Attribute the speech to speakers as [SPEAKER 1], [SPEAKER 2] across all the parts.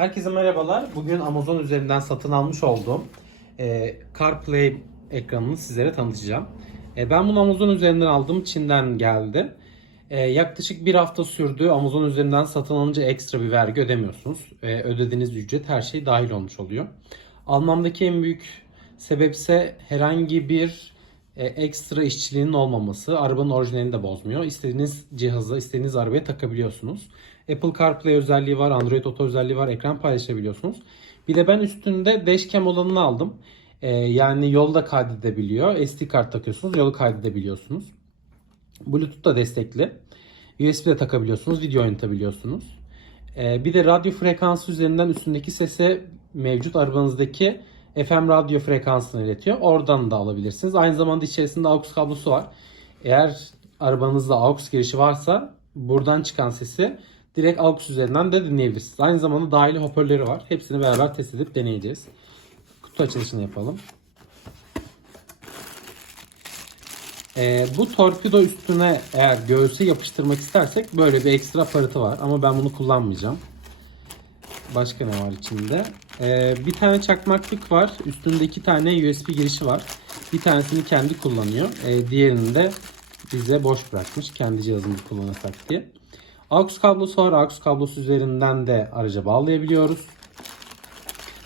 [SPEAKER 1] Herkese merhabalar. Bugün Amazon üzerinden satın almış olduğum e, CarPlay ekranını sizlere tanıtacağım. E, ben bunu Amazon üzerinden aldım. Çin'den geldi. E, yaklaşık bir hafta sürdü. Amazon üzerinden satın alınca ekstra bir vergi ödemiyorsunuz. Ödediğiniz ücret her şey dahil olmuş oluyor. Almamdaki en büyük sebep ise herhangi bir ekstra işçiliğinin olmaması. Arabanın orijinalini de bozmuyor. İstediğiniz cihazı, istediğiniz arabaya takabiliyorsunuz. Apple CarPlay özelliği var, Android Auto özelliği var, ekran paylaşabiliyorsunuz. Bir de ben üstünde dashcam olanını aldım. E, yani yolda kaydedebiliyor. SD kart takıyorsunuz, yolu kaydedebiliyorsunuz. Bluetooth da destekli. USB de takabiliyorsunuz, video oynatabiliyorsunuz. E, bir de radyo frekansı üzerinden üstündeki sese mevcut arabanızdaki FM radyo frekansını iletiyor. Oradan da alabilirsiniz. Aynı zamanda içerisinde AUX kablosu var. Eğer arabanızda AUX girişi varsa buradan çıkan sesi direkt AUX üzerinden de dinleyebilirsiniz. Aynı zamanda dahili hoparlörü var. Hepsini beraber test edip deneyeceğiz. Kutu açılışını yapalım. Ee, bu torpido üstüne eğer göğüse yapıştırmak istersek böyle bir ekstra aparatı var. Ama ben bunu kullanmayacağım. Başka ne var içinde? Ee, bir tane çakmaklık var. Üstünde iki tane USB girişi var. Bir tanesini kendi kullanıyor. Ee, diğerini de bize boş bırakmış. Kendi cihazımızı kullanırsak diye. AUX kablosu var. AUX kablosu üzerinden de araca bağlayabiliyoruz.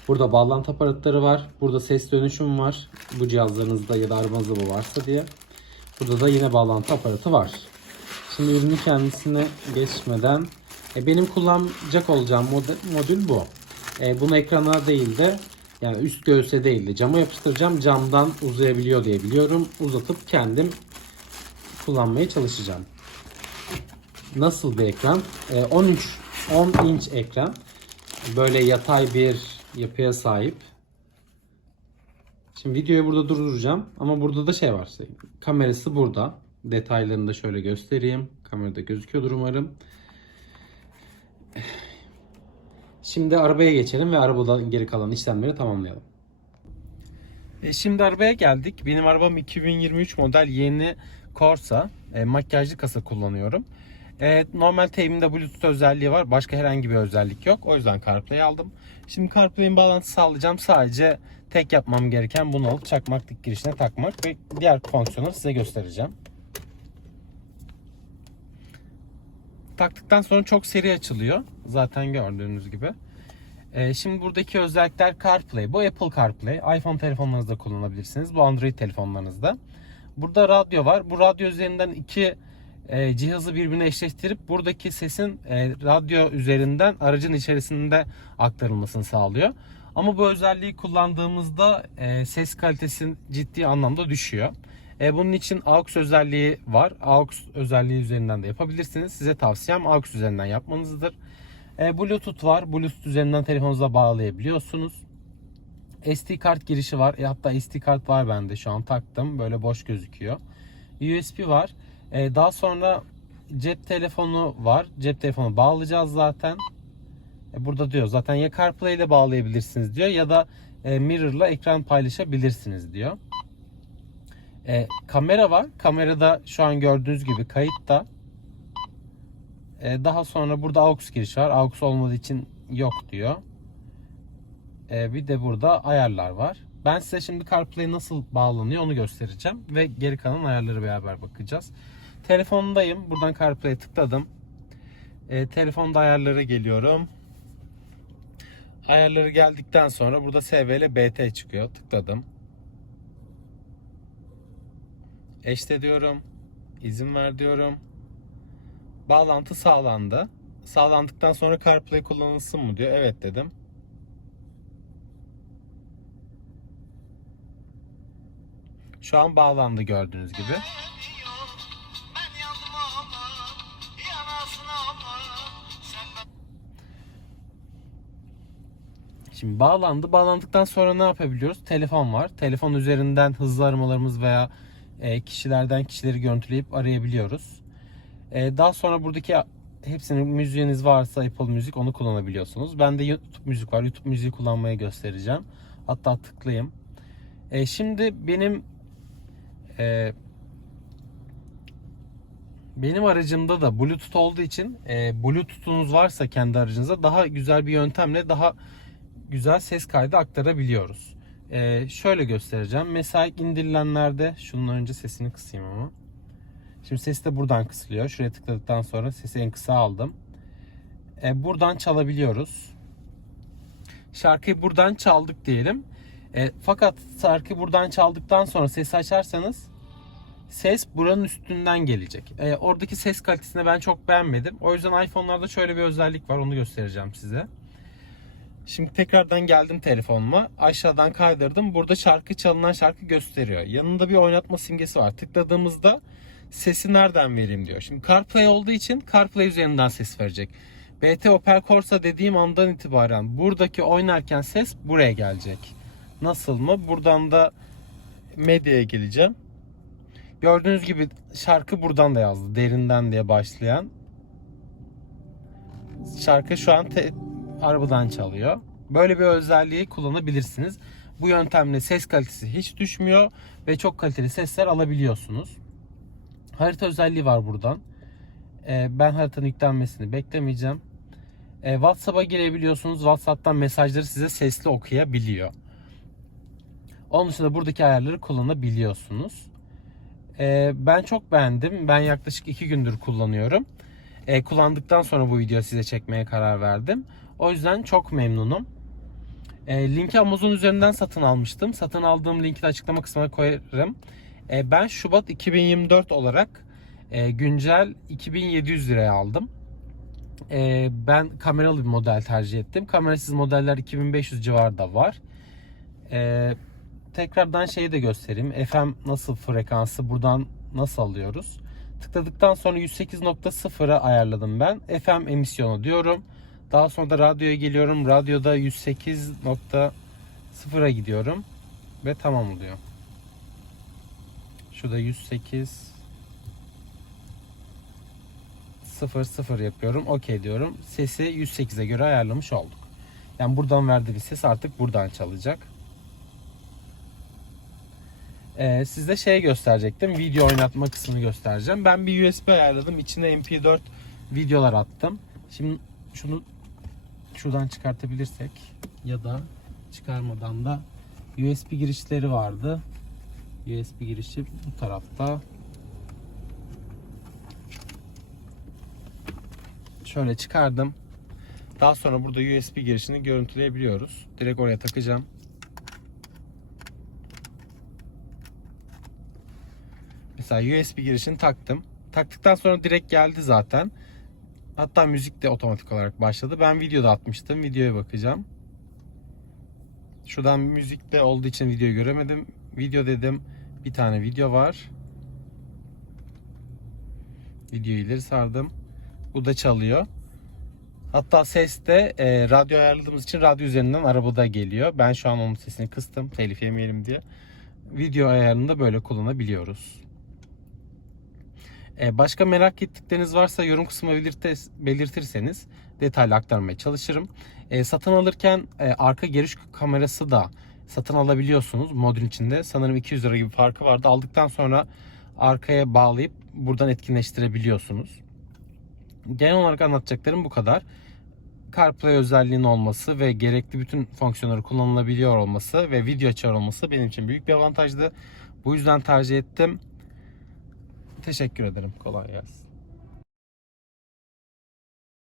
[SPEAKER 1] Burada bağlantı aparatları var. Burada ses dönüşüm var. Bu cihazlarınızda ya da arabanızda bu varsa diye. Burada da yine bağlantı aparatı var. Şimdi ürünün kendisine geçmeden e, benim kullanacak olacağım model, modül bu. E, bunu ekrana değil de yani üst göğüse değil de cama yapıştıracağım. Camdan uzayabiliyor diye biliyorum. Uzatıp kendim kullanmaya çalışacağım. Nasıl bir ekran? E, 13 10 inç ekran. Böyle yatay bir yapıya sahip. Şimdi videoyu burada durduracağım ama burada da şey var. Kamerası burada. Detaylarını da şöyle göstereyim. Kamerada gözüküyordur umarım. Şimdi arabaya geçelim ve arabadan geri kalan işlemleri tamamlayalım. E, şimdi arabaya geldik. Benim arabam 2023 model yeni Corsa. E, makyajlı kasa kullanıyorum. E, normal teybimde Bluetooth özelliği var. Başka herhangi bir özellik yok. O yüzden CarPlay aldım. Şimdi CarPlay'in bağlantısı sağlayacağım. Sadece tek yapmam gereken bunu alıp çakmaklık girişine takmak ve diğer fonksiyonları size göstereceğim. Taktıktan sonra çok seri açılıyor. Zaten gördüğünüz gibi. Ee, şimdi buradaki özellikler CarPlay. Bu Apple CarPlay. iPhone telefonlarınızda kullanabilirsiniz. Bu Android telefonlarınızda. Burada radyo var. Bu radyo üzerinden iki e, cihazı birbirine eşleştirip buradaki sesin e, radyo üzerinden aracın içerisinde aktarılmasını sağlıyor. Ama bu özelliği kullandığımızda e, ses kalitesi ciddi anlamda düşüyor. E, bunun için AUX özelliği var. AUX özelliği üzerinden de yapabilirsiniz. Size tavsiyem AUX üzerinden yapmanızdır. E, Bluetooth var. Bluetooth üzerinden telefonunuza bağlayabiliyorsunuz. SD kart girişi var. E, hatta SD kart var bende şu an taktım. Böyle boş gözüküyor. USB var. E, daha sonra cep telefonu var. Cep telefonu bağlayacağız zaten. E, burada diyor zaten ya CarPlay ile bağlayabilirsiniz diyor ya da e, Mirror'la ekran paylaşabilirsiniz diyor. E, kamera var. Kamerada şu an gördüğünüz gibi kayıtta. E, daha sonra burada AUX giriş var. AUX olmadığı için yok diyor. E, bir de burada ayarlar var. Ben size şimdi CarPlay nasıl bağlanıyor onu göstereceğim. Ve geri kalan ayarları beraber bakacağız. Telefondayım. Buradan CarPlay'e tıkladım. E, telefonda ayarlara geliyorum. Ayarları geldikten sonra burada SV ile BT çıkıyor. Tıkladım. Eşte diyorum. İzin ver diyorum. Bağlantı sağlandı. Sağlandıktan sonra CarPlay kullanılsın mı diyor. Evet dedim. Şu an bağlandı gördüğünüz gibi. Şimdi bağlandı. Bağlandıktan sonra ne yapabiliyoruz? Telefon var. Telefon üzerinden hızlı aramalarımız veya e, kişilerden kişileri görüntüleyip arayabiliyoruz. E, daha sonra buradaki hepsinin müziğiniz varsa Apple Müzik onu kullanabiliyorsunuz. Bende YouTube Müzik var. YouTube Müziği kullanmayı göstereceğim. Hatta tıklayayım. E, şimdi benim Benim aracımda da Bluetooth olduğu için Bluetooth'unuz varsa kendi aracınıza daha güzel bir yöntemle daha güzel ses kaydı aktarabiliyoruz. E, şöyle göstereceğim. Mesela indirilenlerde şundan önce sesini kısayım ama. Şimdi ses de buradan kısılıyor. Şuraya tıkladıktan sonra sesi en kısa aldım. E, buradan çalabiliyoruz. Şarkıyı buradan çaldık diyelim. E, fakat şarkıyı buradan çaldıktan sonra sesi açarsanız ses buranın üstünden gelecek. E, oradaki ses kalitesini ben çok beğenmedim. O yüzden iPhone'larda şöyle bir özellik var. Onu göstereceğim size. Şimdi tekrardan geldim telefonuma. Aşağıdan kaydırdım. Burada şarkı çalınan şarkı gösteriyor. Yanında bir oynatma simgesi var. Tıkladığımızda sesi nereden vereyim diyor. Şimdi CarPlay olduğu için CarPlay üzerinden ses verecek. BT Opel Corsa dediğim andan itibaren buradaki oynarken ses buraya gelecek. Nasıl mı? Buradan da medyaya geleceğim. Gördüğünüz gibi şarkı buradan da yazdı. Derinden diye başlayan. Şarkı şu an te- arabadan çalıyor. Böyle bir özelliği kullanabilirsiniz. Bu yöntemle ses kalitesi hiç düşmüyor ve çok kaliteli sesler alabiliyorsunuz. Harita özelliği var buradan. Ee, ben haritanın yüklenmesini beklemeyeceğim. Ee, WhatsApp'a girebiliyorsunuz. WhatsApp'tan mesajları size sesli okuyabiliyor. Onun dışında buradaki ayarları kullanabiliyorsunuz. Ee, ben çok beğendim. Ben yaklaşık 2 gündür kullanıyorum. Kullandıktan sonra bu videoyu size çekmeye karar verdim. O yüzden çok memnunum. Ee, linki Amazon üzerinden satın almıştım. Satın aldığım linki de açıklama kısmına koyarım. Ee, ben Şubat 2024 olarak e, güncel 2700 liraya aldım. Ee, ben kameralı bir model tercih ettim. Kamerasız modeller 2500 civarında var. Ee, tekrardan şeyi de göstereyim. FM nasıl frekansı buradan nasıl alıyoruz? Tıkladıktan sonra 108.0'a ayarladım ben. FM emisyonu diyorum. Daha sonra da radyoya geliyorum. Radyoda 108.0'a gidiyorum. Ve tamam oluyor. Şurada 108 0 0 yapıyorum. Okey diyorum. Sesi 108'e göre ayarlamış olduk. Yani buradan verdiği ses artık buradan çalacak. Ee, size şey gösterecektim. Video oynatma kısmını göstereceğim. Ben bir USB ayarladım. İçine MP4 videolar attım. Şimdi şunu şuradan çıkartabilirsek ya da çıkarmadan da USB girişleri vardı. USB girişi bu tarafta. Şöyle çıkardım. Daha sonra burada USB girişini görüntüleyebiliyoruz. Direkt oraya takacağım. Mesela USB girişini taktım. Taktıktan sonra direkt geldi zaten. Hatta müzik de otomatik olarak başladı. Ben videoda atmıştım. Videoya bakacağım. Şuradan müzik de olduğu için videoyu göremedim. Video dedim. Bir tane video var. Videoyu ileri sardım. Bu da çalıyor. Hatta ses de e, radyo ayarladığımız için radyo üzerinden arabada geliyor. Ben şu an onun sesini kıstım. Telif yemeyelim diye. Video ayarını da böyle kullanabiliyoruz. E, başka merak ettikleriniz varsa yorum kısmına belirtirseniz detaylı aktarmaya çalışırım. E, satın alırken e, arka giriş kamerası da satın alabiliyorsunuz modül içinde. Sanırım 200 lira gibi farkı vardı. Aldıktan sonra arkaya bağlayıp buradan etkinleştirebiliyorsunuz. Genel olarak anlatacaklarım bu kadar. CarPlay özelliğinin olması ve gerekli bütün fonksiyonları kullanılabiliyor olması ve video açar olması benim için büyük bir avantajdı. Bu yüzden tercih ettim. Teşekkür ederim. Kolay gelsin.